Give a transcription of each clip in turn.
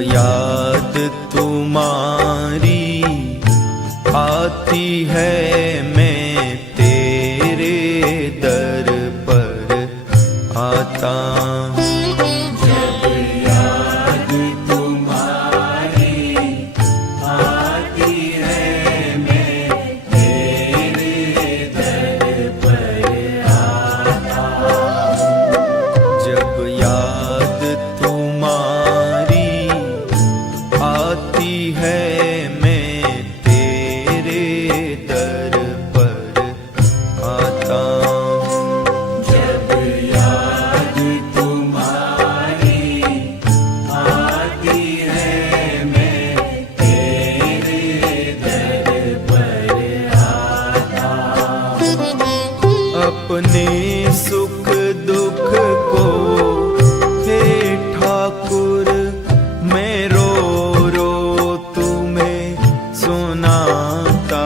याद तुम्हारी आती है मैं तेरे दर पर आता हूँ। जब याद तुम्हारी आती है मैं तेरे दर पर आता हूँ। जब याद तुम्हारी आती है मैं तेरे दर पर आता हूँ। जब याद तुम्हारी आती है मैं तेरे दर पर आता हूँ। अपने सुख दुख को हे ठाकुर मैं रो रो तुम्हें सुनाता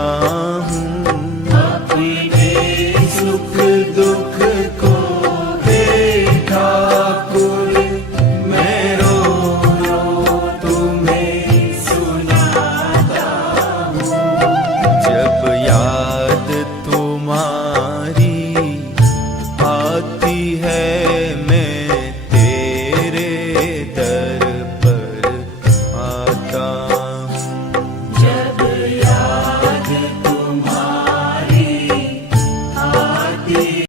हूँ। अपने सुख दुख को हे ठाकुर मैं रो रो तुम्हें सुनाता हूँ। जब याद तुम्हारी आती है